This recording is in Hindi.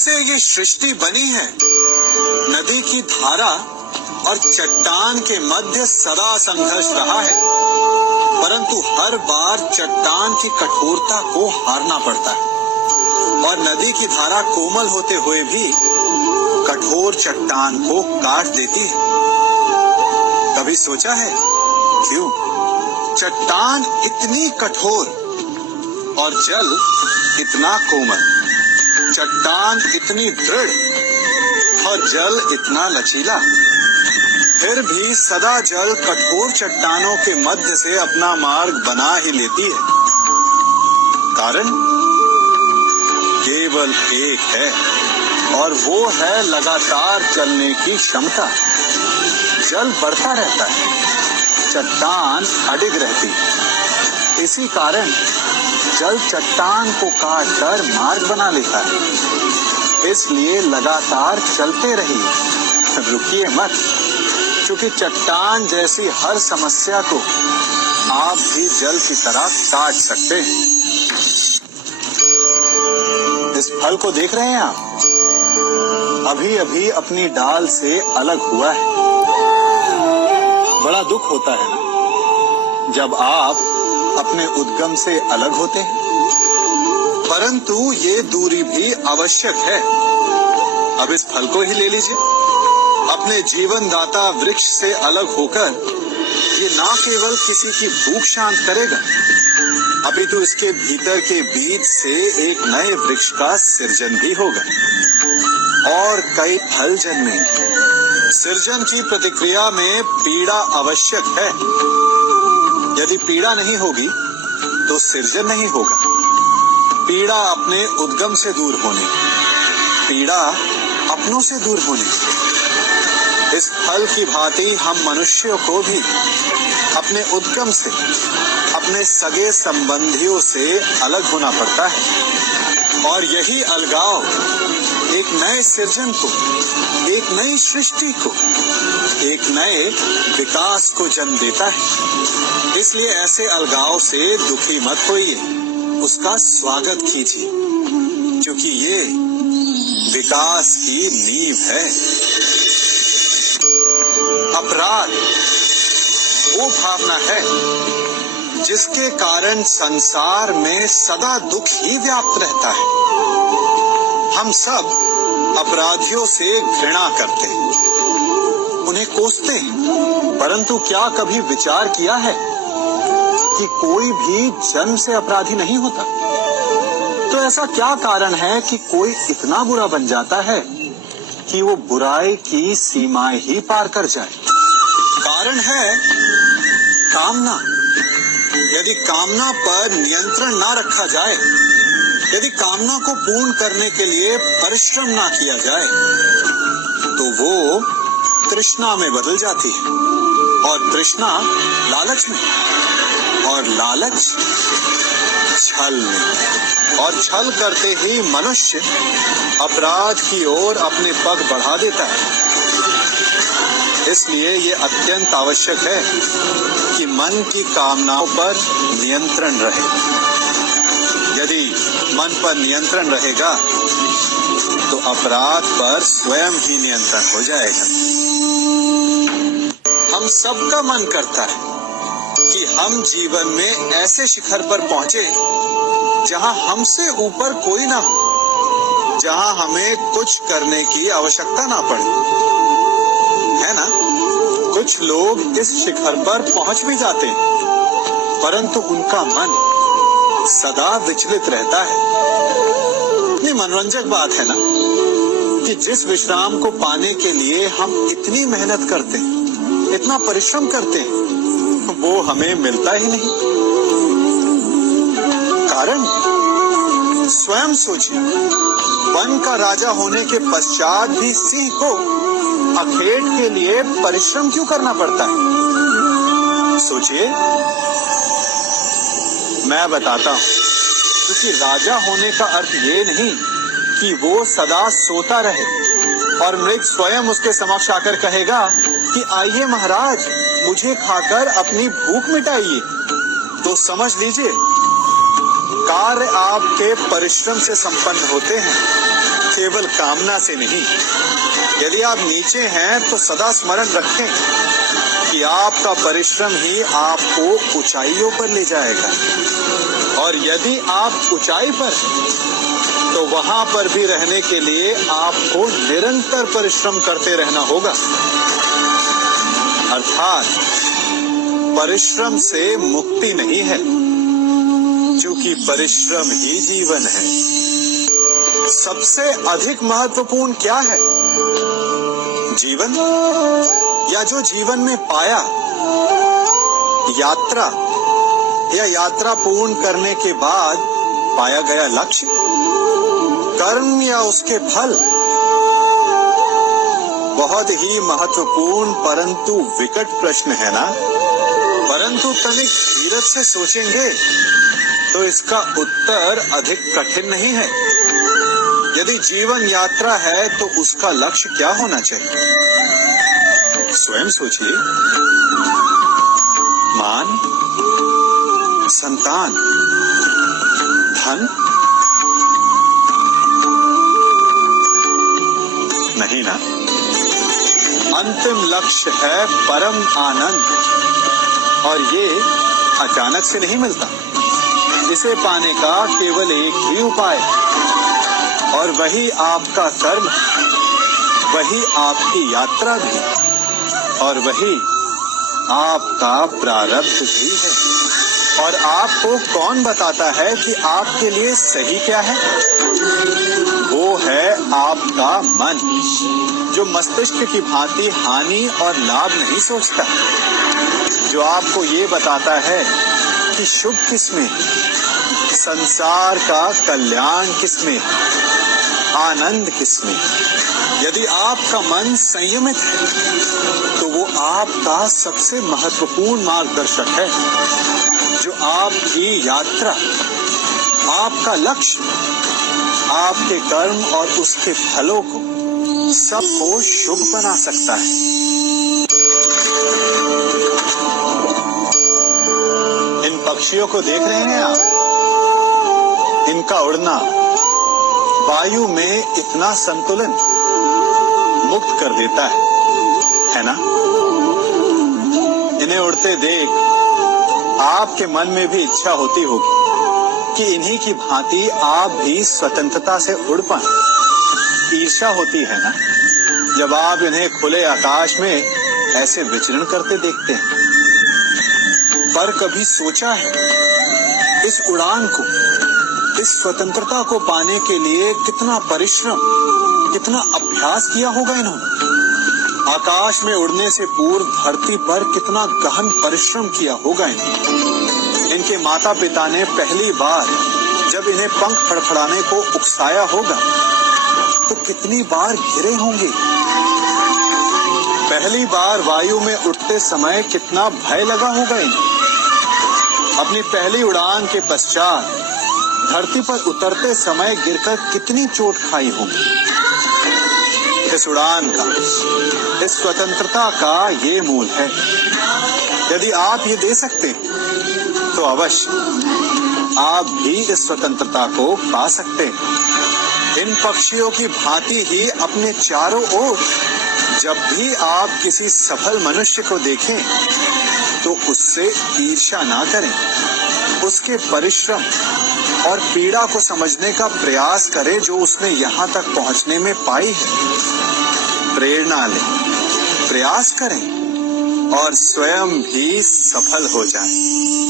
से ये सृष्टि बनी है, नदी की धारा और चट्टान के मध्य सदा संघर्ष रहा है, परंतु हर बार चट्टान की कठोरता को हारना पड़ता है और नदी की धारा कोमल होते हुए भी कठोर चट्टान को काट देती है। कभी सोचा है क्यों चट्टान इतनी कठोर और जल इतना कोमल, चट्टान इतनी दृढ़ और जल इतना लचीला, फिर भी सदा जल कठोर चट्टानों के मध्य से अपना मार्ग बना ही लेती है? कारण केवल एक है और वो है लगातार चलने की क्षमता। जल बढ़ता रहता है, चट्टान अडिग रहती है। इसी कारण जल चट्टान को काटकर मार्ग बना लेता है। इसलिए लगातार चलते रहिए, रुकिए मत, क्योंकि चट्टान जैसी हर समस्या को आप भी जल की तरह काट सकते हैं। इस फल को देख रहे हैं आप, अभी अभी अपनी डाल से अलग हुआ है। बड़ा दुख होता है ना जब आप अपने उद्गम से अलग होते हैं, परंतु ये दूरी भी आवश्यक है। अब इस फल को ही ले लीजिए। अपने जीवन दाता वृक्ष से अलग होकर ये ना केवल किसी की भूख शांत करेगा, अभी तो इसके भीतर के बीज से एक नए वृक्ष का सृजन भी होगा और कई फल जन्मेंगे। सृजन की प्रतिक्रिया में पीड़ा आवश्यक है। यदि पीड़ा नहीं होगी तो सृजन नहीं होगा। पीड़ा अपने उद्गम से दूर होने, पीड़ा अपनों से दूर होने। इस फल की भांति हम मनुष्यों को भी अपने उद्गम से, अपने सगे संबंधियों से अलग होना पड़ता है और यही अलगाव एक नए सृजन को, एक नई सृष्टि को, एक नए विकास को जन्म देता है। इसलिए ऐसे अलगाव से दुखी मत होइए, उसका स्वागत कीजिए, क्योंकि ये विकास की नींव है। अपराध वो भावना है जिसके कारण संसार में सदा दुख ही व्याप्त रहता है। हम सब अपराधियों से घृणा करते हैं, उन्हें कोसते हैं, परंतु क्या कभी विचार किया है कि कोई भी जन्म से अपराधी नहीं होता? तो ऐसा क्या कारण है कि कोई इतना बुरा बन जाता है कि वो बुराई की सीमाएं ही पार कर जाए? कारण है कामना। यदि कामना पर नियंत्रण ना रखा जाए, यदि कामना को पूर्ण करने के लिए परिश्रम ना किया जाए, तो वो तृष्णा में बदल जाती है और तृष्णा लालच में, और लालच छल में, और छल करते ही मनुष्य अपराध की ओर अपने पग बढ़ा देता है। इसलिए ये अत्यंत आवश्यक है कि मन की कामनाओं पर नियंत्रण रहे। यदि मन पर नियंत्रण रहेगा तो अपराध पर स्वयं ही नियंत्रण हो जाएगा। हम सबका मन करता है कि हम जीवन में ऐसे शिखर पर पहुंचे जहां हमसे ऊपर कोई ना हो, जहां हमें कुछ करने की आवश्यकता ना पड़े, है ना? कुछ लोग इस शिखर पर पहुंच भी जाते हैं, परंतु उनका मन सदा विचलित रहता है। इतनी मनोरंजक बात है ना कि जिस विश्राम को पाने के लिए हम इतनी मेहनत करते हैं, इतना परिश्रम करते हैं, वो हमें मिलता ही नहीं। कारण स्वयं सोचिए, वन का राजा होने के पश्चात भी सिंह को अखेट के लिए परिश्रम क्यों करना पड़ता है? सोचिए, मैं बताता हूं। क्योंकि राजा होने का अर्थ ये नहीं कि वो सदा सोता रहे और मृग स्वयं उसके समक्ष आकर कहेगा कि आइए महाराज, मुझे खाकर अपनी भूख मिटाइए। तो समझ लीजिए, कार्य आपके परिश्रम से संपन्न होते हैं, केवल कामना से नहीं। यदि आप नीचे हैं तो सदा स्मरण रखें कि आपका परिश्रम ही आपको ऊंचाइयों पर ले जाएगा, और यदि आप ऊंचाई पर तो वहां पर भी रहने के लिए आपको निरंतर परिश्रम करते रहना होगा। अर्थात परिश्रम से मुक्ति नहीं है, क्योंकि परिश्रम ही जीवन है। सबसे अधिक महत्वपूर्ण क्या है? जीवन, या जो जीवन में पाया, यात्रा या यात्रा पूर्ण करने के बाद पाया गया लक्ष्य, कर्म या उसके फल? बहुत ही महत्वपूर्ण परंतु विकट प्रश्न है ना। परंतु तनिक धीरज से सोचेंगे तो इसका उत्तर अधिक कठिन नहीं है। यदि जीवन यात्रा है तो उसका लक्ष्य क्या होना चाहिए? स्वयं सोचिए। मान, संतान, धन? नहीं ना। अंतिम लक्ष्य है परम आनंद, और ये अचानक से नहीं मिलता। इसे पाने का केवल एक ही उपाय, और वही आपका कर्म, वही आपकी यात्रा भी, और वही आपका प्रारब्ध भी है। और आपको कौन बताता है कि आपके लिए सही क्या है? वो है आपका मन, जो मस्तिष्क की भांति हानि और लाभ नहीं सोचता, जो आपको ये बताता है कि शुभ किसमें, संसार का कल्याण किसमें, आनंद किसमें। यदि आपका मन संयमित है तो वो आपका सबसे महत्वपूर्ण मार्गदर्शक है, जो आपकी यात्रा, आपका लक्ष्य, आपके कर्म और उसके फलों को सबको शुभ बना सकता है। इन पक्षियों को देख रहे हैं आप? इनका उड़ना वायु में इतना संतुलन मुक्त कर देता है ना? इन्हें उड़ते देख आपके मन में भी इच्छा होती होगी कि इन्हीं की भांति आप भी स्वतंत्रता से उड़ पाएं। ईर्ष्या होती है ना, जब आप इन्हें खुले आकाश में ऐसे विचरण करते देखते हैं। पर कभी सोचा है इस उड़ान को, इस स्वतंत्रता को पाने के लिए कितना परिश्रम, कितना अभ्यास किया होगा इन्होंने? आकाश में उड़ने से पूर्व धरती पर कितना गहन परिश्रम किया होगा इन्होंने। इनके माता पिता ने पहली बार जब इन्हें पंख फड़फड़ाने को उकसाया होगा तो कितनी बार घिरे होंगे। पहली बार वायु में उड़ते समय कितना भय लगा होगा इन्हें। अपनी पहली उड़ान के पश्चात धरती पर उतरते समय गिरकर कितनी चोट खाई होगी। इस उड़ान का, इस स्वतंत्रता का ये मूल है। यदि आप ये दे सकते हैं तो अवश्य आप भी इस स्वतंत्रता को पा सकते हैं। इन पक्षियों की भांति ही अपने चारों ओर जब भी आप किसी सफल मनुष्य को देखें तो उससे ईर्ष्या ना करें, उसके परिश्रम और पीड़ा को समझने का प्रयास करें जो उसने यहाँ तक पहुँचने में पाई है। प्रेरणा लें, प्रयास करें और स्वयं भी सफल हो जाएं।